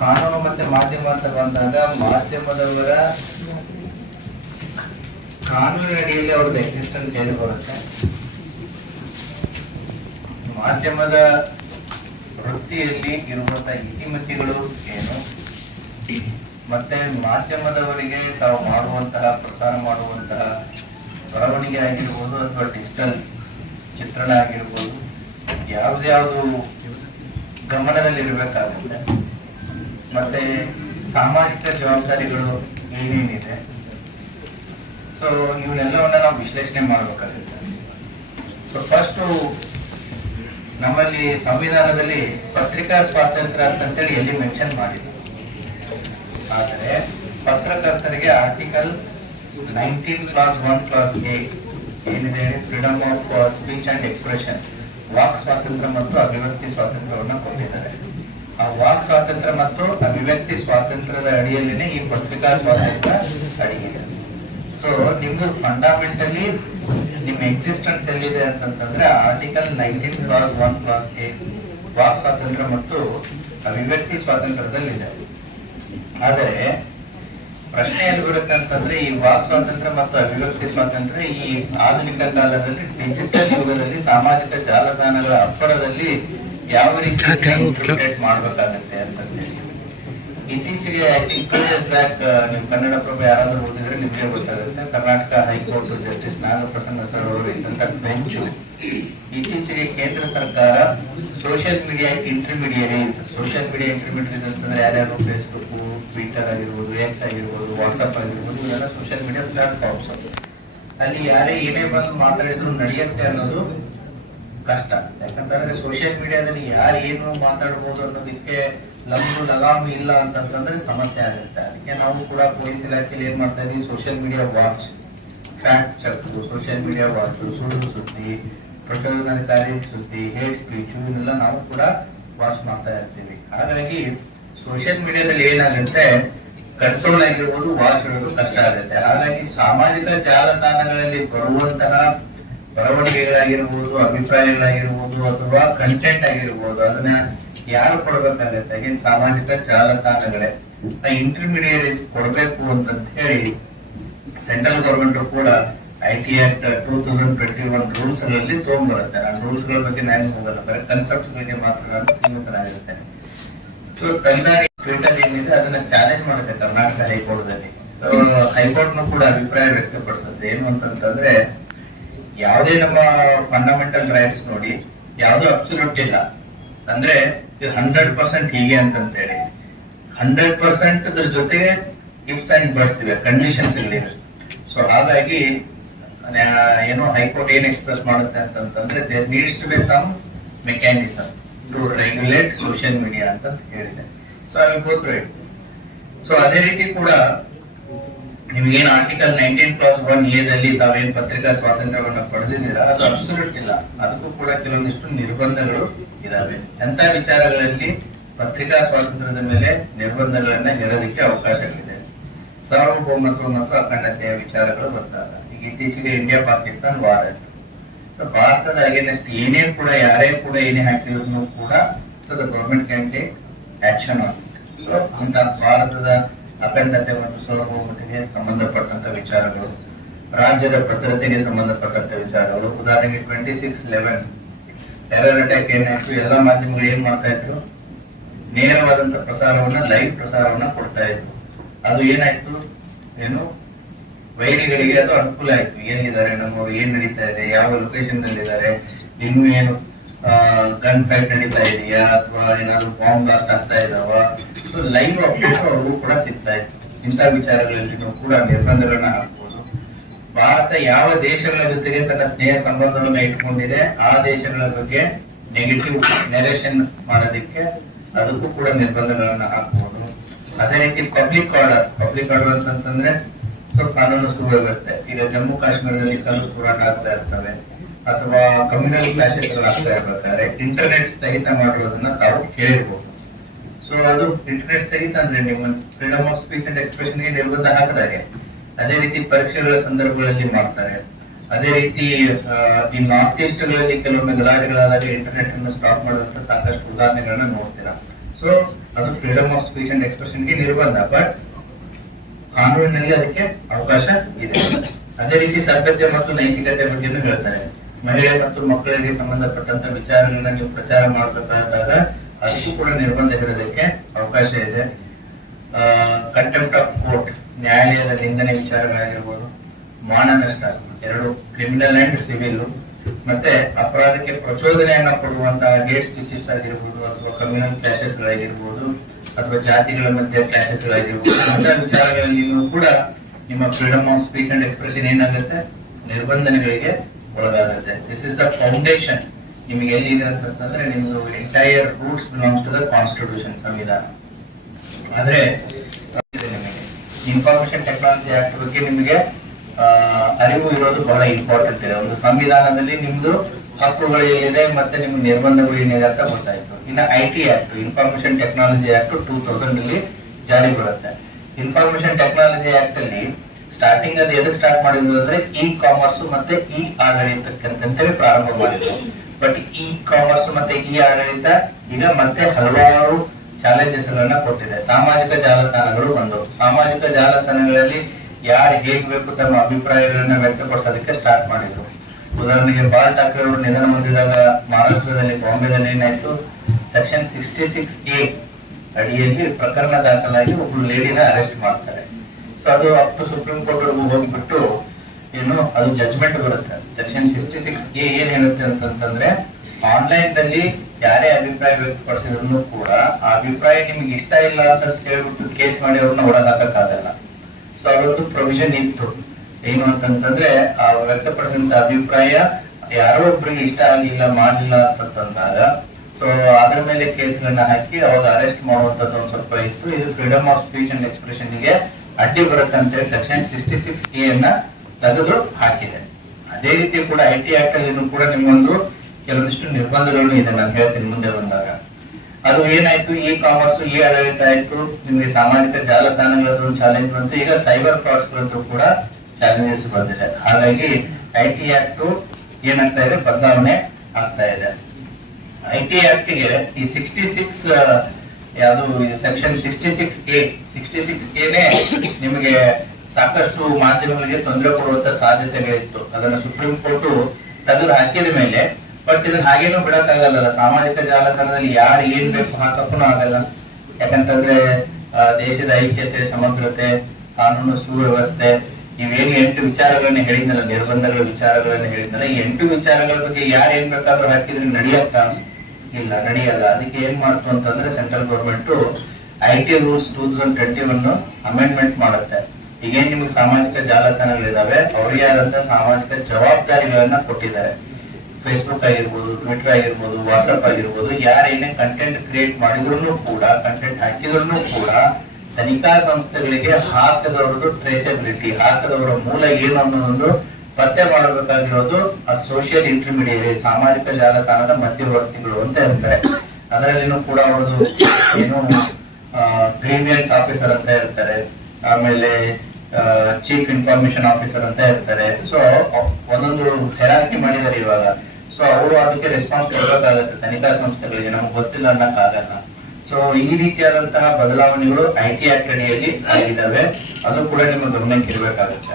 ಕಾನೂನು ಮತ್ತೆ ಮಾಧ್ಯಮ ಅಂತ ಬಂದಾಗ ಮಾಧ್ಯಮದವರ ಕಾನೂನಿನ ಅಡಿಯಲ್ಲಿ ಅವ್ರದ್ದು ಎಕ್ಸಿಸ್ಟೆನ್ಸ್ ಏನು ಬರುತ್ತೆ, ಮಾಧ್ಯಮದ ವೃತ್ತಿಯಲ್ಲಿ ಇರುವಂತಹ ಇತಿಮಿತಿಗಳು ಏನು, ಮತ್ತೆ ಮಾಧ್ಯಮದವರಿಗೆ ತಾವು ಮಾಡುವಂತಹ ಪ್ರಸಾರ ಮಾಡುವಂತಹ ಬರವಣಿಗೆ ಆಗಿರ್ಬೋದು ಅಥವಾ ಡಿಜಿಟಲ್ ಚಿತ್ರಣ ಆಗಿರ್ಬೋದು ಯಾವ್ದು ಗಮನದಲ್ಲಿ ಇರಬೇಕಾಗುತ್ತೆ, ಮತ್ತೆ ಸಾಮಾಜಿಕ ಜವಾಬ್ದಾರಿಗಳು ಏನೇನಿದೆ, ಸೊ ಇವನ್ನೆಲ್ಲವನ್ನ ನಾವು ವಿಶ್ಲೇಷಣೆ ಮಾಡಬೇಕಾಗುತ್ತೆ. ಸೊ ಫಸ್ಟ್ ನಮ್ಮಲ್ಲಿ ಸಂವಿಧಾನದಲ್ಲಿ ಪತ್ರಿಕಾ ಸ್ವಾತಂತ್ರ್ಯ ಅಂತೇಳಿ ಎಲ್ಲಿ ಮೆನ್ಷನ್ ಮಾಡಿದೆ, ಆದರೆ ಪತ್ರಕರ್ತರಿಗೆ ಆರ್ಟಿಕಲ್ 19(1)(a) ಏನಿದೆ, freedom of speech and expression, walk ಸ್ವಾತಂತ್ರ್ಯ ಮತ್ತು ಅಭಿವ್ಯಕ್ತಿ ಸ್ವಾತಂತ್ರ್ಯವನ್ನು ಕೊಟ್ಟಿದ್ದಾರೆ. ಆ ವಾಕ್ ಸ್ವಾತಂತ್ರ್ಯ ಮತ್ತು ಅಭಿವ್ಯಕ್ತಿ ಸ್ವಾತಂತ್ರ್ಯದ ಅಡಿಯಲ್ಲಿನೇ ಈ ಪತ್ರಿಕಾ ಸ್ವಾತಂತ್ರ್ಯ ಅಡಿಗಿದೆ. ಸೊ ನಿಮ್ದು ಫಂಡಮೆಂಟಲಿ ನಿಮ್ಮ ಎಕ್ಸಿಸ್ಟೆನ್ಸ್ ಎಲ್ಲಿದೆ ಅಂತಂದ್ರೆ ಆರ್ಟಿಕಲ್ 19(1)(a) ವಾಕ್ ಸ್ವಾತಂತ್ರ್ಯ ಮತ್ತು ಅಭಿವ್ಯಕ್ತಿ ಸ್ವಾತಂತ್ರ್ಯದಲ್ಲಿದೆ. ಆದರೆ ಪ್ರಶ್ನೆ ಎಲ್ಲಿ ಬರುತ್ತೆ ಅಂತಂದ್ರೆ ಈ ವಾಕ್ ಸ್ವಾತಂತ್ರ್ಯ ಮತ್ತು ಅಭಿವ್ಯಕ್ತಿ ಸ್ವಾತಂತ್ರ್ಯ ಈ ಆಧುನಿಕ ಕಾಲದಲ್ಲಿ ಡಿಜಿಟಲ್ ಯುಗದಲ್ಲಿ ಸಾಮಾಜಿಕ ಜಾಲತಾಣಗಳ ಅಬ್ಬರದಲ್ಲಿ ಯಾವ ರೀತಿ ಇಂಟರ್ಪ್ರಿಟೇಟ್ ಮಾಡ್ಬೇಕಾಗತ್ತೆ ಅಂತಂದ್ರೆ, ಇತ್ತೀಚೆಗೆ ಐ ಥಿಂಕ್ 2 days ಬ್ಯಾಕ್ ನೀವು ಕನ್ನಡಪ್ರಭ ಯಾರಾದ್ರೂ ಓದಿದ್ರೆ ನಿಮಗೆ ಗೊತ್ತಾಗುತ್ತೆ, Karnataka high court justice Nagaprasanna sir ಅವರು ಇದ್ದಂತ ಬೆಂಚು ಇತ್ತೀಚೆಗೆ ಕೇಂದ್ರ ಸರ್ಕಾರ ಸೋಷಿಯಲ್ ಮೀಡಿಯಾ ಇಂಟರ್ಮೀಡಿಯರೀಸ್ ಅಂತಂದ್ರೆ ಯಾರ್ಯಾರು ಫೇಸ್ಬುಕ್, ಟ್ವಿಟರ್ ಆಗಿರ್ಬೋದು, ಎಕ್ಸ್ ಆಗಿರ್ಬೋದು, ವಾಟ್ಸ್ಆಪ್ ಆಗಿರ್ಬೋದು, ಇವೆಲ್ಲ ಸೋಷಿಯಲ್ ಮೀಡಿಯಾ ಪ್ಲಾಟ್ಫಾರ್ಮ್ಸ್. ಅಲ್ಲಿ ಯಾರೇ ಏನೇ ಬಂದು ಮಾತಾಡಿದ್ರು ನಡೆಯುತ್ತೆ ಅನ್ನೋದು ಕಷ್ಟ. ಯಾಕಂತಂದ್ರೆ ಸೋಷಿಯಲ್ ಮೀಡಿಯಾದಲ್ಲಿ ಯಾರು ಏನು ಮಾತಾಡ್ಬೋದು ಅನ್ನೋದಕ್ಕೆ ಲಗಾಮು ಇಲ್ಲ ಅಂತಂದ್ರೆ ಸಮಸ್ಯೆ ಆಗುತ್ತೆ. ಅದಕ್ಕೆ ನಾವು ಕೂಡ ಪೊಲೀಸ್ ಇಲಾಖೆಯಲ್ಲಿ ಏನ್ ಮಾಡ್ತಾ ಇದೀವಿ, social media watch, fact check, social media watch, ಸುಳ್ಳು ಸುದ್ದಿ, ಪ್ರಚೋದನಕಾರಿ ಸುದ್ದಿ, ಹೇಟ್ ಸ್ಪೀಚ್, ಇವನ್ನೆಲ್ಲ ನಾವು ಕೂಡ ವಾಚ್ ಮಾಡ್ತಾ ಇರ್ತೀವಿ. ಹಾಗಾಗಿ ಸೋಷಿಯಲ್ ಮೀಡಿಯಾದಲ್ಲಿ ಏನಾಗುತ್ತೆ, ಕಂಟ್ರೋಲ್ ಆಗಿರ್ಬೋದು, ವಾಚ್ ಇಡೋದು ಕಷ್ಟ ಆಗುತ್ತೆ. ಹಾಗಾಗಿ ಸಾಮಾಜಿಕ ಜಾಲತಾಣಗಳಲ್ಲಿ ಬರುವಂತಹ ಬರವಣಿಗೆಗಳಾಗಿರ್ಬೋದು, ಅಭಿಪ್ರಾಯಗಳಾಗಿರ್ಬೋದು, ಅಥವಾ ಕಂಟೆಂಟ್ ಆಗಿರ್ಬೋದು, ಅದನ್ನ ಯಾರು ಕೊಡ್ಬೇಕಾಗತ್ತೆ, again ಸಾಮಾಜಿಕ ಜಾಲತಾಣಗಳೇ ಇಂಟರ್ಮೀಡಿಯರೀಸ್ ಕೊಡ್ಬೇಕು ಅಂತ ಹೇಳಿ ಸೆಂಟ್ರಲ್ ಗವರ್ಮೆಂಟ್ ಕೂಡ IT Act 2021 ರೂಲ್ಸ್ ಗಳಲ್ಲಿ ತಗೊಂಡ್ಬರುತ್ತೆ. ಆ ರೂಲ್ಸ್ ಗಳ ಬಗ್ಗೆ ನಾನು ಹೋಗಲ್ಲ, ಬರೀ ಕನ್ಸೆಪ್ಟ್ಸ್ ಬಗ್ಗೆ ಮಾತ್ರ ನಾನು ಸೀಮಿತನಾಗಿರ್ತೇನೆ. ಸೊ ಕಂದಾರಿ ಟ್ವಿಟರ್ ಏನಿದೆ ಅದನ್ನ ಚಾಲೆಂಜ್ ಮಾಡುತ್ತೆ ಕರ್ನಾಟಕ ಹೈಕೋರ್ಟ್ ದಲ್ಲಿ. ಸೊ ಹೈಕೋರ್ಟ್ ನು ಕೂಡ ಅಭಿಪ್ರಾಯ ವ್ಯಕ್ತಪಡಿಸುತ್ತೆ ಏನು ಅಂತಂದ್ರೆ, ಯಾವುದೇ ನಮ್ಮ ಫಂಡಮೆಂಟಲ್ ರೈಟ್ಸ್ ನೋಡಿ ಯಾವ್ದು ಅಬ್ಸಲ್ಯೂಟ್ ಇಲ್ಲ, ಅಂದ್ರೆ 100% ಹೀಗೆ ಅಂತಂತೇಳಿ 100% ಅದ್ರ ಜೊತೆಗೆ ಇಫ್ಸ್ ಅಂಡ್ ಬಟ್ಸ್ ಇವೆ, ಕಂಡೀಷನ್ಸ್ ಇವೆ. ಸೊ ಹಾಗಾಗಿ ಏನೋ ಹೈಕೋರ್ಟ್ ಏನ್ ಎಕ್ಸ್ಪ್ರೆಸ್ ಮಾಡುತ್ತೆ ಅಂತಂದ್ರೆ, there needs to be some mechanism to regulate social media ಅಂತ ಹೇಳಿದೆ. So I will go through it. So ಅದೇ ರೀತಿ ಕೂಡ ನಿಮ್ಗೇನು ಆರ್ಟಿಕಲ್ 19(1)(a) ದಲ್ಲಿ ತಾವೇನ್ ಪತ್ರಿಕಾ ಸ್ವಾತಂತ್ರ್ಯವನ್ನ ಪಡೆದಿದ್ದೀರಾ ಅದು ಅಬ್ಸಲ್ಯೂಟ್ ಇಲ್ಲ, ಅದಕ್ಕೂ ಕೂಡ ಕೆಲವೊಂದಿಷ್ಟು ನಿರ್ಬಂಧಗಳು ಇದಾವೆ. ಅಂತ ವಿಚಾರಗಳಲ್ಲಿ ಪತ್ರಿಕಾ ಸ್ವಾತಂತ್ರ್ಯದ ಮೇಲೆ ನಿರ್ಬಂಧಗಳನ್ನ ಹೇರೋದಕ್ಕೆ ಅವಕಾಶಗಳಿದೆ. ಸಾರ್ವಭೌಮತ್ವ ಮತ್ತು ಅಖಂಡತೆಯ ವಿಚಾರಗಳು ಬರ್ತಾಗ ಈಗ ಇತ್ತೀಚೆಗೆ ಇಂಡಿಯಾ ಪಾಕಿಸ್ತಾನ್ ವಾರ್ ಆಯ್ತು. ಸೊ ಭಾರತದ ಅಗೇನೆಸ್ಟ್ ಏನೇ ಕೂಡ ಯಾರೇ ಕೂಡ ಏನೇ ಹಾಕಿದ್ರು ಕೂಡ government can take action on. So ಅಂತ ಭಾರತದ ಅಖಂಡತೆ ಮತ್ತು ಸಾರ್ವಭೌಮತೆಗೆ ಸಂಬಂಧಪಟ್ಟಂತ ವಿಚಾರಗಳು, ರಾಜ್ಯದ ಭದ್ರತೆಗೆ ಸಂಬಂಧಪಟ್ಟಂತ ವಿಚಾರಗಳು, ಉದಾಹರಣೆಗೆ 26/11 ಟೆರರ್ ಅಟ್ಯಾಕ್ ಏನಾಯ್ತು, ಎಲ್ಲಾ ಮಾಧ್ಯಮಗಳು ಏನ್ ಮಾಡ್ತಾ ಇದ್ರು, ನೇರವಾದಂತ ಪ್ರಸಾರವನ್ನ, ಲೈವ್ ಪ್ರಸಾರವನ್ನ ಕೊಡ್ತಾ ಇದ್ರು. ಅದು ಏನಾಯ್ತು, ಏನು ವೈರಿಗಳಿಗೆ ಅದು ಅನುಕೂಲ ಆಯ್ತು. ಏನಿದ್ದಾರೆ ನಮ್ಮವರು, ಏನ್ ನಡೀತಾ ಇದೆ, ಯಾವ ಲೊಕೇಶನ್ ನಲ್ಲಿ ಇದ್ದಾರೆ, ಇನ್ನೂ ಏನು ಗನ್ ಫೈಟ್ ನಡೀತಾ ಇದೆಯಾ, ಅಥವಾ ಏನಾದ್ರು ಬಾಂಬ್ ಬ್ಲಾಸ್ಟ್ ಆಗ್ತಾ ಇದಾವ, ಸೊ ಲೈವ್ ಅಪ್ಡೇಟ್ ಅವ್ರಿಗೂ ಕೂಡ ಸಿಗ್ತಾ ಇತ್ತು. ಇಂಥ ವಿಚಾರಗಳಲ್ಲಿ ಕೂಡ ನಿರ್ಬಂಧಗಳನ್ನ ಹಾಕಬಹುದು. ಭಾರತ ಯಾವ ದೇಶಗಳ ಜೊತೆಗೆ ತನ್ನ ಸ್ನೇಹ ಸಂಬಂಧವನ್ನ ಇಟ್ಕೊಂಡಿದೆ ಆ ದೇಶಗಳ ಬಗ್ಗೆ ನೆಗೆಟಿವ್ ನೆರೇಷನ್ ಮಾಡೋದಕ್ಕೆ ಅದಕ್ಕೂ ಕೂಡ ನಿರ್ಬಂಧಗಳನ್ನ ಹಾಕಬಹುದು. ಅದೇ ರೀತಿ ಪಬ್ಲಿಕ್ ಆರ್ಡರ್ ಅಂತಂದ್ರೆ ಸೊ ಕಾನೂನು ಸುವ್ಯವಸ್ಥೆ, ಈಗ ಜಮ್ಮು ಕಾಶ್ಮೀರದಲ್ಲಿ ಕಲ್ಲು ತೂರಾಟ ಆಗ್ತಾ ಇರ್ತವೆ, ಅಥವಾ ಕಮ್ಯುನಲ್ ಕ್ಲಾಶಸ್ ಆಗ್ತಾ ಇರ್ಬೇಕಾದ್ರೆ ಇಂಟರ್ನೆಟ್ ಸ್ಥಗಿತ ಮಾಡಿರೋದನ್ನ ತಾವು ಕೇಳಿರ್ಬೋದು. ಸೊ ಅದು ಇಂಟರ್ನೆಟ್ ಸ್ಥಗಿತ ಅಂದ್ರೆ ನಿಮ್ಮ freedom of speech and expression ಗೆ ನಿರ್ಬಂಧ ಹಾಕಿದಾಗೆ. ಅದೇ ರೀತಿ ಪರೀಕ್ಷೆಗಳ ಸಂದರ್ಭಗಳಲ್ಲಿ ಮಾಡ್ತಾರೆ. ಅದೇ ರೀತಿ ಈ ನಾರ್ತ್ ಈಸ್ಟ್ ಗಳಲ್ಲಿ ಕೆಲವೊಮ್ಮೆ ಗಲಾಟೆಗಳಾದಾಗ ಇಂಟರ್ನೆಟ್ ಅನ್ನು ಸ್ಟಾಪ್ ಮಾಡುವಂತ ಸಾಕಷ್ಟು ಉದಾಹರಣೆಗಳನ್ನ ನೋಡ್ತೀರಾ. ಸೊ ಅದು ಫ್ರೀಡಮ್ ಆಫ್ ಸ್ಪೀಚ್ ಅಂಡ್ ಎಕ್ಸ್ಪ್ರೆಷನ್ಗೆ ನಿರ್ಬಂಧ, ಬಟ್ ಕಾನೂನಿನಲ್ಲಿ ಅದಕ್ಕೆ ಅವಕಾಶ ಇದೆ. ಅದೇ ರೀತಿ ಸಭ್ಯತೆ ಮತ್ತು ನೈತಿಕತೆ ಬಗ್ಗೆನೂ ಹೇಳ್ತಾರೆ. ಮಹಿಳೆ ಮತ್ತು ಮಕ್ಕಳಿಗೆ ಸಂಬಂಧಪಟ್ಟಂತ ವಿಚಾರಗಳನ್ನ ನೀವು ಪ್ರಚಾರ ಮಾಡಬೇಕಾದಾಗ ಅದಕ್ಕೂ ಕೂಡ ನಿರ್ಬಂಧ ಇರೋದಕ್ಕೆ ಅವಕಾಶ ಇದೆ. ಕಂಟೆಂಪ್ಟ್ ಆಫ್ ಕೋರ್ಟ್, ನ್ಯಾಯಾಲಯದ ನಿಂದನೆ ವಿಚಾರಗಳಾಗಿರ್ಬೋದು, ಮಾನನಷ್ಟ, ಎರಡು ಕ್ರಿಮಿನಲ್ ಅಂಡ್ ಸಿವಿಲ್, ಮತ್ತೆ ಅಪರಾಧಕ್ಕೆ ಪ್ರಚೋದನೆಯನ್ನ ಕೊಡುವಂತಹ ಗೇಟ್ ಸ್ಪೀಚಸ್ ಆಗಿರ್ಬೋದು, ಅಥವಾ ಕಮ್ಯುನಲ್ ಕ್ಲಾಶಸ್ ಗಳಾಗಿರ್ಬೋದು, ಅಥವಾ ಜಾತಿಗಳ ಮಧ್ಯೆ ಕ್ಲಾಶಸ್ ಗಳಾಗಿರ್ಬೋದು, ಎಲ್ಲ ವಿಚಾರಗಳಲ್ಲಿಯೂ ಕೂಡ ನಿಮ್ಮ freedom of speech and expression ಏನಾಗುತ್ತೆ, ನಿರ್ಬಂಧನೆಗಳಿಗೆ ಒಳಗಾಗುತ್ತೆ. This is the foundation. ನಿಮಗೆ ಎಲ್ಲಿದೆ ಅಂತಂದ್ರೆ ನಿಮ್ದು entire roots belongs to the constitution, ಸಂವಿಧಾನ. ಆದ್ರೆ ಇನ್ಫಾರ್ಮೇಶನ್ ಟೆಕ್ನಾಲಜಿ ಆಕ್ಟ್ ಬಗ್ಗೆ ನಿಮಗೆ ಅರಿವು ಇರೋದು ಬಹಳ ಇಂಪಾರ್ಟೆಂಟ್ ಇದೆ. ಒಂದು ಸಂವಿಧಾನದಲ್ಲಿ ನಿಮ್ದು ಹಕ್ಕುಗಳು ಏನಿದೆ ಮತ್ತೆ ನಿಮ್ಗೆ ನಿರ್ಬಂಧಗಳು ಏನಿದೆ ಅಂತ ಗೊತ್ತಾಯ್ತು. ಇನ್ನು IT act, information technology act 2000 ಅಲ್ಲಿ ಜಾರಿ ಬರುತ್ತೆ. ಇನ್ಫಾರ್ಮೇಶನ್ ಟೆಕ್ನಾಲಜಿ ಆಕ್ಟ್ ಅಲ್ಲಿ ಸ್ಟಾರ್ಟಿಂಗ್ ಅದು ಎದಕ್ಕೆ ಸ್ಟಾರ್ಟ್ ಮಾಡಿದ್ರು ಅಂದ್ರೆ ಕಾಮರ್ಸ್ ಮತ್ತೆ ಆಡಳಿತಕ್ಕಂತೇಳಿ ಪ್ರಾರಂಭ ಮಾಡಿದ್ರು. ಬಟ್ ಕಾಮರ್ಸ್ ಮತ್ತೆ ಆಡಳಿತ ಈಗ ಮತ್ತೆ ಹಲವಾರು ಚಾಲೆಂಜಸ್ ಗಳನ್ನ ಕೊಟ್ಟಿದೆ. ಸಾಮಾಜಿಕ ಜಾಲತಾಣಗಳು ಬಂದವು. ಸಾಮಾಜಿಕ ಜಾಲತಾಣಗಳಲ್ಲಿ ಯಾರು ಹೇಗ್ ಬೇಕು ತಮ್ಮ ಅಭಿಪ್ರಾಯಗಳನ್ನ ವ್ಯಕ್ತಪಡಿಸೋದಕ್ಕೆ ಸ್ಟಾರ್ಟ್ ಮಾಡಿದ್ರು. ಉದಾಹರಣೆಗೆ ಬಾಲ್ ಠಾಕ್ರೆ ಅವರು ನಿಧನ ಹೊಂದಿದಾಗ ಮಹಾರಾಷ್ಟ್ರದಲ್ಲಿ ಬಾಂಬೆದಲ್ಲಿ ಏನಾಯ್ತು, ಸೆಕ್ಷನ್ 66A ಅಡಿಯಲ್ಲಿ ಪ್ರಕರಣ ದಾಖಲಾಗಿ ಒಬ್ರು ಲೇಡಿನ ಅರೆಸ್ಟ್ ಮಾಡ್ತಾರೆ. ಸೊ ಅದು ಅಪ್ ಟು ಸುಪ್ರೀಂ ಕೋರ್ಟ್ ಹೋಗ್ಬಿಟ್ಟು ಏನು ಅದು ಜಜ್ಮೆಂಟ್ ಬರುತ್ತೆ. ಸೆಕ್ಷನ್ 66A ಏನ್ ಹೇಳುತ್ತೆ ಅಂತಂದ್ರೆ, ಆನ್ಲೈನ್ ದಲ್ಲಿ ಯಾರೇ ಅಭಿಪ್ರಾಯ ವ್ಯಕ್ತಪಡಿಸಿದ್ರು ಕೂಡ ಆ ಅಭಿಪ್ರಾಯ ನಿಮ್ಗೆ ಇಷ್ಟ ಇಲ್ಲ ಅಂತ ಹೇಳ್ಬಿಟ್ಟು ಕೇಸ್ ಮಾಡಿ ಅವ್ರನ್ನ ಹೊರಗಾಕಕ್ಕಾಗಲ್ಲ. ಸೊ ಅದೊಂದು ಪ್ರೊವಿಷನ್ ಇತ್ತು. ಏನು ಅಂತಂದ್ರೆ ಆ ವ್ಯಕ್ತಪಡಿಸಿದಂತ ಅಭಿಪ್ರಾಯ ಯಾರೋ ಒಬ್ರಿಗೆ ಇಷ್ಟ ಆಗಿಲ್ಲ ಮಾಡಲಿಲ್ಲ ಅಂತಂದಾಗ ಸೊ ಅದ್ರ ಮೇಲೆ ಕೇಸ್ಗಳನ್ನ ಹಾಕಿ ಅವಾಗ ಅರೆಸ್ಟ್ ಮಾಡುವಂತದ್ದು ಒಂದು ಸ್ವಲ್ಪ ಇತ್ತು. ಇದು freedom of speech and expression ಗೆ ಅಡ್ಡಿ ಬರುತ್ತೆ ಅಂತ ಹೇಳಿ ಸೆಕ್ಷನ್ 66A ಅನ್ನ ತೆಗೆದು ಹಾಕಿದೆ. ಅದೇ ರೀತಿ ಕೂಡ IT ಆಕ್ಟ್ ಅಲ್ಲಿ ಕೂಡ ನಿಮ್ಮೊಂದು ಕೆಲವೊಂದಿಷ್ಟು ನಿರ್ಬಂಧಗಳು ಇದೆ, ನಾನು ಹೇಳ್ತೀನಿ ಮುಂದೆ ಬಂದಾಗ. ಅದು ಏನಾಯ್ತು, ಕಾಮರ್ಸ್ ಆಡಳಿತ ಆಯ್ತು, ನಿಮ್ಗೆ ಸಾಮಾಜಿಕ ಜಾಲತಾಣಗಳದ್ದು ಚಾಲೆಂಜ್ ಬಂತು. ಈಗ ಸೈಬರ್ ಫ್ರಾಡ್ಸ್ ಗಳದ್ದು ಕೂಡ ಚಾಲೆಂಜಸ್ ಬಂದಿದೆ. ಹಾಗಾಗಿ IT ಆಕ್ಟ್ ಏನಾಗ್ತಾ ಇದೆ, ಬದಲಾವಣೆ ಆಗ್ತಾ ಇದೆ. IT ಆಕ್ಟ್ ಗೆ ಈ 66 ಯಾವುದು ಸೆಕ್ಷನ್ 66A ನಿಮಗೆ ಸಾಕಷ್ಟು ಮಾಧ್ಯಮಗಳಿಗೆ ತೊಂದರೆ ಕೊಡುವಂತ ಸಾಧ್ಯತೆಗಳಿತ್ತು. ಅದನ್ನ ಸುಪ್ರೀಂ ಕೋರ್ಟ್ ತೆಗೆದು ಹಾಕಿದ ಮೇಲೆ, ಬಟ್ ಇದನ್ನ ಹಾಗೇನು ಬಿಡಕ್ಕಾಗಲ್ಲ. ಸಾಮಾಜಿಕ ಜಾಲತಾಣದಲ್ಲಿ ಯಾರು ಏನ್ ಬೇಕು ಹಾಕಕ್ಕೂ ಆಗಲ್ಲ. ಯಾಕಂತಂದ್ರೆ ದೇಶದ ಐಕ್ಯತೆ, ಸಮಗ್ರತೆ, ಕಾನೂನು ಸುವ್ಯವಸ್ಥೆ, ಇವೇನು 8 ವಿಚಾರಗಳನ್ನ ಹೇಳಿದ್ನಲ್ಲ, ನಿರ್ಬಂಧಗಳ ವಿಚಾರಗಳನ್ನ ಹೇಳಿದ್ನಲ್ಲ, ಈ 8 ವಿಚಾರಗಳ ಬಗ್ಗೆ ಯಾರು ಏನ್ ಬೇಕಾದ್ರೂ ಹಾಕಿದ್ರೆ ನಡೆಯಲ್ಲ. ಅದಕ್ಕೆ ಏನ್ ಮಾಡ್ತು ಅಂತಂದ್ರೆ central government IT rules 2021 amendment ಮಾಡುತ್ತೆ. ಈಗೇನ್ ನಿಮ್ಗೆ ಸಾಮಾಜಿಕ ಜಾಲತಾಣಗಳಿದಾವೆ ಅವರಿಗೆ ಆದಂತ ಸಾಮಾಜಿಕ ಜವಾಬ್ದಾರಿಗಳನ್ನ ಕೊಟ್ಟಿದ್ದಾರೆ. ಫೇಸ್ಬುಕ್ ಆಗಿರ್ಬೋದು, ಟ್ವಿಟರ್ ಆಗಿರ್ಬೋದು, ವಾಟ್ಸ್ಆಪ್ ಆಗಿರ್ಬೋದು, ಯಾರೇನೇ ಕಂಟೆಂಟ್ ಕ್ರಿಯೇಟ್ ಮಾಡಿದ್ರು ಕೂಡ, ಕಂಟೆಂಟ್ ಹಾಕಿದ್ರು ಕೂಡ ತನಿಖಾ ಸಂಸ್ಥೆಗಳಿಗೆ ಹಾಕದವರದ್ದು ಟ್ರೇಸಬಿಲಿಟಿ, ಹಾಕದವರ ಮೂಲ ಏನು ಅನ್ನೋದೊಂದು ಪತ್ತೆ ಮಾಡಬೇಕಾಗಿರೋದು ಆ ಸೋಷಿಯಲ್ ಇಂಟರ್ಮೀಡಿಯೇಟ್, ಸಾಮಾಜಿಕ ಜಾಲತಾಣದ ಮಧ್ಯವರ್ತಿಗಳು ಅಂತ ಇರ್ತಾರೆ. ಅದರಲ್ಲಿನೂ ಕೂಡ ಅವ್ರದ್ದು ಏನು ಗ್ರೀವಿಯನ್ಸ್ ಆಫೀಸರ್ ಅಂತ ಇರ್ತಾರೆ, ಆಮೇಲೆ ಚೀಫ್ ಇನ್ಫಾರ್ಮೇಶನ್ ಆಫೀಸರ್ ಅಂತ ಇರ್ತಾರೆ. ಸೊ ಒಂದೊಂದು ಹೆರಾರ್ಕಿ ಮಾಡಿದ್ದಾರೆ ಇವಾಗ. ಸೊ ಅವರು ಅದಕ್ಕೆ ರೆಸ್ಪಾನ್ಸ್ ಕೊಡಬೇಕಾಗತ್ತೆ ತನಿಖಾ ಸಂಸ್ಥೆಗಳಿಗೆ, ನಮ್ಗೆ ಗೊತ್ತಿಲ್ಲ ಅನ್ನಕ್ಕಾಗಲ್ಲ. ಸೊ ಈ ರೀತಿಯಾದಂತಹ ಬದಲಾವಣೆಗಳು IT ಆಕ್ಟ್ ಅಡಿಯಲ್ಲಿ ಆಗಿದ್ದಾವೆ. ಅದು ಕೂಡ ನಿಮ್ಮ ಗಮನಕ್ಕೆ ಇರಬೇಕಾಗುತ್ತೆ.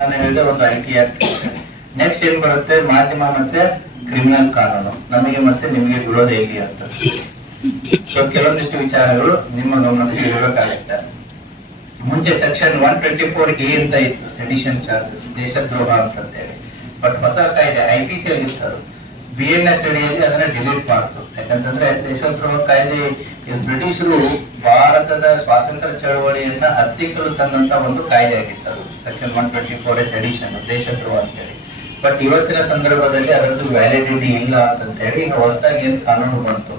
ನಾನು ಹೇಳಿದ ಒಂದು IT ಆಕ್ಟ್. ನೆಕ್ಸ್ಟ್ ಏನ್ ಬರುತ್ತೆ, ಮಾಧ್ಯಮ ಮತ್ತೆ ಕ್ರಿಮಿನಲ್ ಕಾನೂನು. ನಮಗೆ ಮತ್ತೆ ನಿಮಗೆ ವಿರೋಧ ಹೇಗೆ ಅಂತ. ಸೊ ಕೆಲವೊಂದಿಷ್ಟು ವಿಚಾರಗಳು ನಿಮ್ಮ ಗಮನಕ್ಕೆ ಇರಬೇಕಾಗುತ್ತೆ. ಮುಂಚೆ ಸೆಕ್ಷನ್ 124A ಅಂತ ಇತ್ತು, ಸೆಡಿಷನ್ ಚಾರ್ಜಸ್, ದೇಶದ್ರೋಹ ಅಂತ ಹೇಳಿ. ಬಟ್ ಹೊಸ ಕಾಯ್ದೆ IPC ಅಲ್ಲಿ ಇತ್ತು, BNS ಅಡಿಯಲ್ಲಿ ಅದನ್ನ ಡಿಲೀಟ್ ಮಾಡ್ತು. ಯಾಕಂತಂದ್ರೆ ದೇಶದ್ರೋಹ ಕಾಯ್ದೆ ಬ್ರಿಟಿಷರು ಭಾರತದ ಸ್ವಾತಂತ್ರ್ಯ ಚಳವಳಿಯನ್ನ ಹತ್ತಿಕ್ಕಲು ತಂದಂತ ಒಂದು ಕಾಯ್ದೆ ಆಗಿತ್ತು. ಸೆಕ್ಷನ್ 124A ಸೆಡಿಷನ್, ದೇಶದ್ರೋಹ ಅಂತ ಹೇಳಿ. ಬಟ್ ಇವತ್ತಿನ ಸಂದರ್ಭದಲ್ಲಿ ಅದರದ್ದು ವ್ಯಾಲಿಡಿಟಿ ಇಲ್ಲ ಅಂತ ಹೇಳಿ ಈಗ ಹೊಸದಾಗಿ ಏನ್ ಕಾನೂನು ಬಂತು.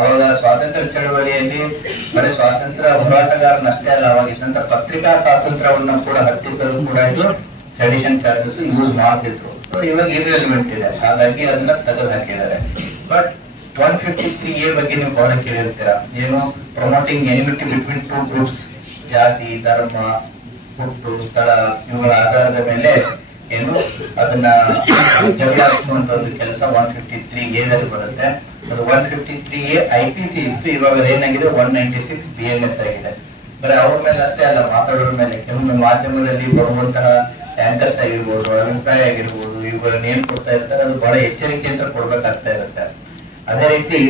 ಅವಾಗ ಸ್ವಾತಂತ್ರ್ಯ ಚಳವಳಿಯಲ್ಲಿ ಬರೀ ಸ್ವಾತಂತ್ರ್ಯ ಹೋರಾಟಗಾರನಷ್ಟೇ ಅಲ್ಲ, ಅವಾಗಿದ್ದಂತ ಪತ್ರಿಕಾ ಸ್ವಾತಂತ್ರ್ಯವನ್ನ ಕೂಡ ಹತ್ತಿಕ್ಕಲು ಕೂಡ ಇದು ಸೆಡಿಷನ್ ಚಾರ್ಜಸ್ ಯೂಸ್ ಮಾಡ್ತಿದ್ರು. ಇವಾಗ ಇರ್ರೆಲಿವೆಂಟ್ ಇದೆ, ಹಾಗಾಗಿ ಅದನ್ನ ತೆಗೆದು ಹಾಕಿದ್ದಾರೆ. ಬಟ್ 153A ಬಗ್ಗೆ ನೀವು ಬಹಳ ಕೇಳಿರ್ತೀರಾ, ಏನು ಪ್ರಮೋಟಿಂಗ್ ಎನಿಮಿಟಿ ಬಿಟ್ವೀನ್ 2 ಗ್ರೂಪ್ಸ್, ಜಾತಿ, ಧರ್ಮ, ಹುಟ್ಟು, ಸ್ಥಳ ಇವುಗಳ ಆಧಾರದ ಮೇಲೆ ಏನು ಅದನ್ನ ಜಗಳ ಹಚ್ಚುವಂತ ಒಂದು ಕೆಲಸ 153A ದಲ್ಲಿ ಬರುತ್ತೆ. ಅದು 153A IPC ಇತ್ತು, ಇವಾಗ ಏನಾಗಿದೆ 196 BNS ಆಗಿದೆ. ಬರೀ ಅವ್ರ ಮೇಲೆ ಅಷ್ಟೇ ಅಲ್ಲ, ಮಾತಾಡೋರ ಮೇಲೆ ಕೆಲವೊಂದು ಮಾಧ್ಯಮದಲ್ಲಿ ಬರುವಂತಹ ಆಂಕರ್ಸ್ ಆಗಿರ್ಬೋದು, ಅಭಿಪ್ರಾಯ ಆಗಿರ್ಬೋದು, ಇವುಗಳನ್ನ ಏನ್ ಕೊಡ್ತಾ ಇರ್ತಾರೆ ಅದು ಬಹಳ ಎಚ್ಚರಿಕೆಯಿಂದ ಕೊಡ್ಬೇಕಾಗ್ತಾ ಇರುತ್ತೆ. ಅದೇ ರೀತಿ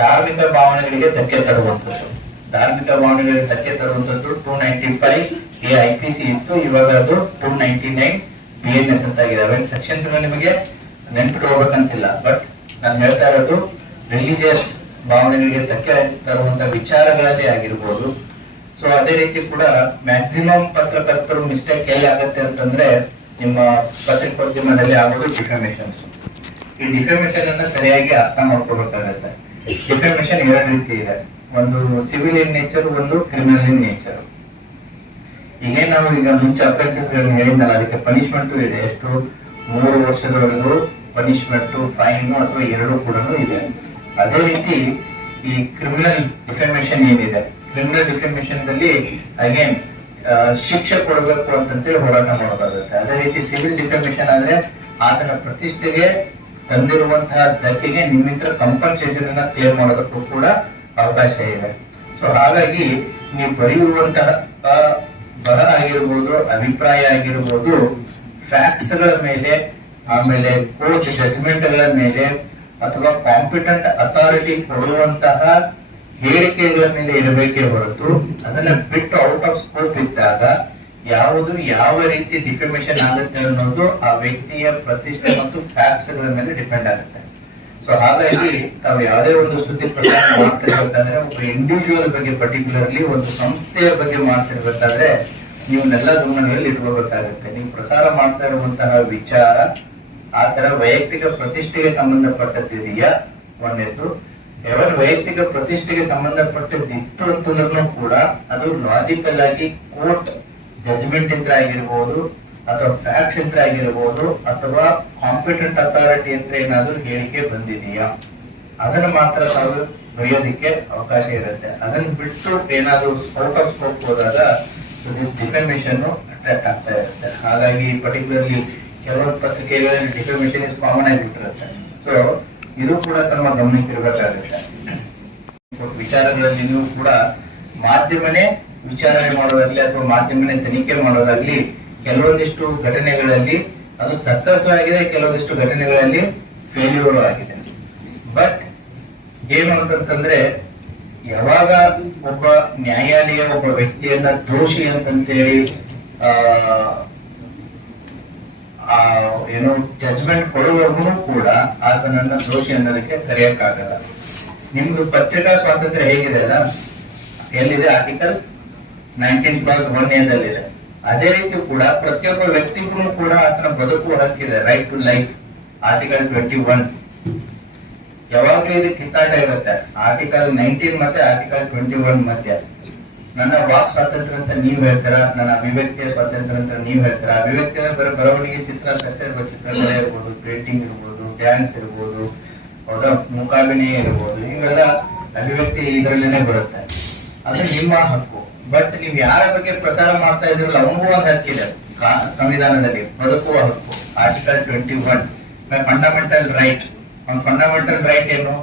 ಧಾರ್ಮಿಕ ಭಾವನೆಗಳಿಗೆ ಧಕ್ಕೆ ತರುವಂತದ್ದು, ಧಾರ್ಮಿಕ ಭಾವನೆಗಳಿಗೆ ಧಕ್ಕೆ ತರುವಂತದ್ದು 295A IPC ಇತ್ತು, ಇವಾಗ ಅದು 299 BNS ಅಂತ ಆಗಿದೆ. ಅವೇನ್ ಸೆಕ್ಷನ್ಸ್ ನಿಮಗೆ ನೆನ್ಪಿಟ್ಕೋಬೇಕಂತಿಲ್ಲ, ಬಟ್ ನಾನು ಹೇಳ್ತಾ ಇರೋದು ರಿಲಿಜಿಯಸ್ ಭಾವನೆಗಳಿಗೆ ಧಕ್ಕೆ ತರುವಂತ ವಿಚಾರಗಳಲ್ಲಿ ಆಗಿರ್ಬೋದು. ಸೊ ಅದೇ ರೀತಿ ಕೂಡ ಮ್ಯಾಕ್ಸಿಮಮ್ ಪತ್ರಕರ್ತರು ಮಿಸ್ಟೇಕ್ ಎಲ್ಲಿ ಆಗುತ್ತೆ ಅಂತಂದ್ರೆ ನಿಮ್ಮ ಪತ್ರಿಕೋದ್ಯಮದಲ್ಲಿ ಆಗೋದು ಡಿಫಾಮೇಷನ್ಸ್. ಈ ಡಿಫಾಮೇಷನ್ ಅನ್ನ ಸರಿಯಾಗಿ ಅರ್ಥ ಮಾಡ್ಕೋಬೇಕಾಗತ್ತೆ. ಡಿಫಾಮೇಷನ್ ಎರಡು ರೀತಿ ಇದೆ, ಒಂದು ಸಿವಿಲ್ ಇನ್ ನೇಚರ್, ಒಂದು ಕ್ರಿಮಿನಲ್ ಇನ್ ನೇಚರ್. ಈಗ ಮುಂಚೆ ಅಫೆನ್ಸಸ್ ಗಳನ್ನ ಹೇಳಿದ್ನಲ್ಲ, ಅದಕ್ಕೆ ಪನಿಷ್ಮೆಂಟ್ ಇದೆ. ಎಷ್ಟು? 3 ವರ್ಷದವರೆಗೂ ಪನಿಷ್ಮೆಂಟ್, ಫೈನ್ ಅಥವಾ ಎರಡು ಕೂಡ ಇದೆ. ಅದೇ ರೀತಿ ಈ ಕ್ರಿಮಿನಲ್ ಡಿಫಾಮೇಷನ್ ಏನಿದೆ, ಕ್ರಿಮಿನಲ್ ಡಿಫಾಮೇಷನ್ ದಲ್ಲಿ ಅಗೇನ್ ಶಿಕ್ಷೆ ಕೊಡಬೇಕು ಅಂತೇಳಿ ಹೋರಾಟ ಮಾಡಬೇಕಾಗುತ್ತೆ. ಅದೇ ರೀತಿ ಸಿವಿಲ್ ಡಿಫಾಮೇಷನ್ ಆದ್ರೆ ಆತನ ಪ್ರತಿಷ್ಠೆಗೆ ತಂದಿರುವಂತಹ ಧಕ್ಕೆಗೆ ನಿಮ್ಮಿಂದ ಕಂಪನ್ಸೇಷನ್ ಅನ್ನ ಕ್ಲೇಮ್ ಮಾಡೋದಕ್ಕೂ ಕೂಡ ಅವಕಾಶ ಇದೆ. ಸೊ ಹಾಗಾಗಿ ನೀವು ಬರೆಯುವಂತಹ ಬರ ಆಗಿರ್ಬೋದು, ಅಭಿಪ್ರಾಯ ಆಗಿರ್ಬೋದು, ಫ್ಯಾಕ್ಟ್ಸ್ ಗಳ ಮೇಲೆ, ಆಮೇಲೆ ಕೋರ್ಟ್ ಜಡ್ಜ್ಮೆಂಟ್ ಗಳ ಮೇಲೆ ಅಥವಾ ಕಾಂಪಿಟೆಂಟ್ ಅಥಾರಿಟಿ ಕೊಡುವಂತಹ ಹೇಳಿಕೆಗಳ ಮೇಲೆ ಇರಬೇಕೇ ಹೊರತು ಅದನ್ನ ಬಿಟ್ಟು ಔಟ್ ಆಫ್ ಸ್ಕೋಪ್ ಇದ್ದಾಗ ಯಾವುದು ಯಾವ ರೀತಿ ಡಿಫಾಮೇಷನ್ ಆಗುತ್ತೆ ಅನ್ನೋದು ಆ ವ್ಯಕ್ತಿಯ ಪ್ರತಿಷ್ಠೆ ಮತ್ತು ಫ್ಯಾಕ್ಟ್ಸ್ ಗಳ ಮೇಲೆ ಡಿಪೆಂಡ್ ಆಗುತ್ತೆ. ಸೊ ಹಾಗಾಗಿ ತಾವು ಯಾವುದೇ ಒಂದು ಸುದ್ದಿ ಪ್ರಸಾರ ಮಾಡ್ತಿರ್ಬೇಕಾದ್ರೆ, ಒಬ್ಬ ಇಂಡಿವಿಜುವಲ್ ಬಗ್ಗೆ, ಪರ್ಟಿಕ್ಯುಲರ್ಲಿ ಒಂದು ಸಂಸ್ಥೆಯ ಬಗ್ಗೆ ಮಾಡ್ತಿರ್ಬೇಕಾದ್ರೆ ನೀವನ್ನೆಲ್ಲ ಗಮನದಲ್ಲಿ ಇಟ್ಕೋಬೇಕಾಗುತ್ತೆ. ನೀವು ಪ್ರಸಾರ ಮಾಡ್ತಾ ಇರುವಂತಹ ವಿಚಾರ ಆತರ ವೈಯಕ್ತಿಕ ಪ್ರತಿಷ್ಠೆಗೆ ಸಂಬಂಧಪಟ್ಟದ್ದಿದೆಯಾ ಒಂದೇದು. ಯಾವಾಗ ವೈಯಕ್ತಿಕ ಪ್ರತಿಷ್ಠೆಗೆ ಸಂಬಂಧಪಟ್ಟದ್ದಿತ್ತು ಅಂತಂದ್ರೂ ಕೂಡ ಅದು ಲಾಜಿಕಲ್ ಆಗಿ ಕೋರ್ಟ್ ಜಡ್ಜ್ಮೆಂಟ್ ಇಂದ ಆಗಿರ್ಬೋದು, ಅಥವಾ ಫ್ಯಾಕ್ಟ್ಸ್ ಇಂದ ಆಗಿರ್ಬೋದು, ಅಥವಾ ಕಾಂಪಿಟೆಂಟ್ ಅಥಾರಿಟಿ ಅಂತ ಏನಾದ್ರು ಹೇಳಿಕೆ ಬಂದಿದೆಯಾ, ಅದನ್ನ ಮಾತ್ರ ತಾವು ಬರೆಯೋದಿಕ್ಕೆ ಅವಕಾಶ ಇರುತ್ತೆ. ಅದನ್ನ ಬಿಟ್ಟು ಏನಾದ್ರು ಔಟ್ ಆಫ್ ಸ್ಕೋಪ್ ಹೋದಾಗ ಡಿಫಾಮೇಷನ್ ಅಟ್ರಾಕ್ಟ್ ಆಗ್ತಾ ಇರುತ್ತೆ. ಹಾಗಾಗಿ ಪರ್ಟಿಕ್ಯುಲರ್ಲಿ ಕೆಲವೊಂದು ಪತ್ರಿಕೆಗಳಲ್ಲಿ ಡಿಫಾಮೇಷನ್ ಇಸ್ ಕಾಮನ್ ಆಗಿಬಿಟ್ಟಿರುತ್ತೆ. ಸೊ ಇದು ಕೂಡ ತಮ್ಮ ಗಮನಕ್ಕೆ ಇರಬೇಕಾಗುತ್ತೆ. ವಿಚಾರಗಳಲ್ಲಿ ನೀವು ಕೂಡ ಮಾಧ್ಯಮನೇ ವಿಚಾರಣೆ ಮಾಡೋದಾಗ್ಲಿ ಅಥವಾ ಮಾಧ್ಯಮನೇ ತನಿಖೆ ಮಾಡೋದಾಗ್ಲಿ, ಕೆಲವೊಂದಿಷ್ಟು ಘಟನೆಗಳಲ್ಲಿ ಅದು ಸಕ್ಸಸ್ ಆಗಿದೆ, ಕೆಲವೊಂದಿಷ್ಟು ಘಟನೆಗಳಲ್ಲಿ ಫೇಲ್ಯೂರ್ ಆಗಿದೆ. ಬಟ್ ಏನು ಅಂತಂತಂದ್ರೆ, ಯಾವಾಗ ಒಬ್ಬ ನ್ಯಾಯಾಲಯ ಒಬ್ಬ ವ್ಯಕ್ತಿಯನ್ನ ದೋಷಿ ಅಂತಂತೇಳಿ ಏನು ಜಡ್ಜ್ಮೆಂಟ್ ಕೊಡುವವರೆಗೂ ಕೂಡ ಆತನನ್ನ ದೋಷಿ ಅನ್ನೋದಕ್ಕೆ ಕರೆಯಕ್ಕಾಗಲ್ಲ. ನಿಮ್ದು ಪತ್ರಿಕಾ ಸ್ವಾತಂತ್ರ್ಯ ಹೇಗಿದೆ ಅಲ್ಲ, ಎಲ್ಲಿದೆ? ಆರ್ಟಿಕಲ್ 19(1)ದಲ್ಲಿ. ಅದೇ ರೀತಿ ಕೂಡ ಪ್ರತಿಯೊಬ್ಬ ವ್ಯಕ್ತಿಗೂ ಕೂಡ ಆತನ ಬದುಕುವ ಹಕ್ಕಿದೆ, ರೈಟ್ ಟು ಲೈಫ್, ಆರ್ಟಿಕಲ್ 21. ಯಾವಾಗ್ಲೂ ಇದು ಕಿತ್ತಾಟ ಇರುತ್ತೆ, ಆರ್ಟಿಕಲ್ 19 ಮತ್ತೆ ಆರ್ಟಿಕಲ್ 21 ಮಧ್ಯ. ನನ್ನ ವಾಕ್ ಸ್ವಾತಂತ್ರ್ಯ ಅಂತ ನೀವ್ ಹೇಳ್ತೀರಾ, ನನ್ನ ಅಭಿವ್ಯಕ್ತಿಯ ಸ್ವಾತಂತ್ರ್ಯ ಅಂತ ನೀವ್ ಹೇಳ್ತೀರಾ. ಅಭಿವ್ಯಕ್ತಿ ಬರವಣಿಗೆ, ಚಿತ್ರ ಚಿತ್ರಕಲೆ ಇರ್ಬೋದು, ಪೇಂಟಿಂಗ್ ಇರ್ಬೋದು, ಡ್ಯಾನ್ಸ್ ಇರ್ಬೋದು, ಹೌದಾ, ಮೂಕಾಭಿನಯ ಇರ್ಬೋದು, ಇವೆಲ್ಲ ಅಭಿವ್ಯಕ್ತಿ ಇದರಲ್ಲೇನೆ ಬರುತ್ತೆ. ಅದು ನಿಮ್ಮ ಹಕ್ಕು. ಬಟ್ ನೀವ್ ಯಾರ ಬಗ್ಗೆ ಪ್ರಸಾರ ಮಾಡ್ತಾ ಇದ್ರಲ್ಲ ಅವನಿಗೂ ಒಂದು ಹಕ್ಕಿದೆ ಸಂವಿಧಾನದಲ್ಲಿ, ಬದುಕುವ ಹಕ್ಕು, ಆರ್ಟಿಕಲ್ 21. Fundamental right. ಒಂದು ಫಂಡಮೆಂಟಲ್ ರೈಟ್ ಏನು?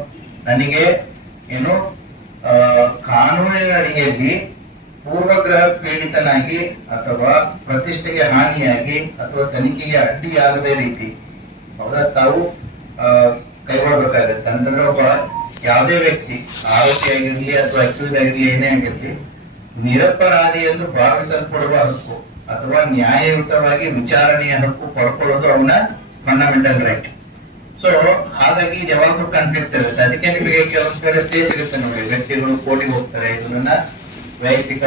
ನನಗೆ ಏನು ಕಾನೂನಿನ ಅಡಿಯಲ್ಲಿ ಪೂರ್ವಗ್ರಹ ಪೀಡಿತನಾಗಿ ಅಥವಾ ಪ್ರತಿಷ್ಠೆಗೆ ಹಾನಿಯಾಗಿ ಅಥವಾ ತನಿಖೆಗೆ ಅಡ್ಡಿಯಾಗದೇ ರೀತಿ, ಹೌದಾ, ತಾವು ಕೈಗೊಳ್ಬೇಕಾಗತ್ತೆ. ಅಂತಂದ್ರೆ ಒಬ್ಬ ಯಾವುದೇ ವ್ಯಕ್ತಿ ಆರೋಪಿ ಆಗಿರ್ಲಿ ಅಥವಾ ಅಕ್ಯೂಸ್ ಆಗಿರ್ಲಿ, ಏನೇ ಆಗಿರ್ಲಿ, ನಿರಪರಾಧಿ ಎಂದು ಭಾವಿಸಲ್ಪಡುವ ಹಕ್ಕು ಅಥವಾ ನ್ಯಾಯಯುತವಾಗಿ ವಿಚಾರಣೆಯ ಹಕ್ಕು ಪಡ್ಕೊಳ್ಳೋದು ಅವನ ಫಂಡಮೆಂಟಲ್ ರೈಟ್. ಸೊ ಹಾಗಾಗಿ ಯಾವಾಗ್ಲೂ ಕಾನ್ಫ್ಲಿಕ್ಟ್ ಇರುತ್ತೆ. ಅದಕ್ಕೆ ನಿಮಗೆ ಕೆಲವೊಂದು ಕಡೆ ಸ್ಟೇ ಸಿಗುತ್ತೆ ನೋಡಿ, ವ್ಯಕ್ತಿಗಳು ಕೋರ್ಟಿಗೆ ಹೋಗ್ತಾರೆ, ಇದನ್ನ ವೈಯಕ್ತಿಕ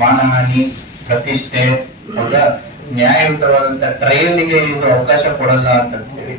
ಮಾನಹಾನಿ, ಪ್ರತಿಷ್ಠೆ, ಹೌದಾ, ನ್ಯಾಯಯುತವಾದಂತ ಟ್ರಯಲ್ಗೆ ಇದು ಅವಕಾಶ ಕೊಡಲ್ಲ ಅಂತ ಹೇಳಿ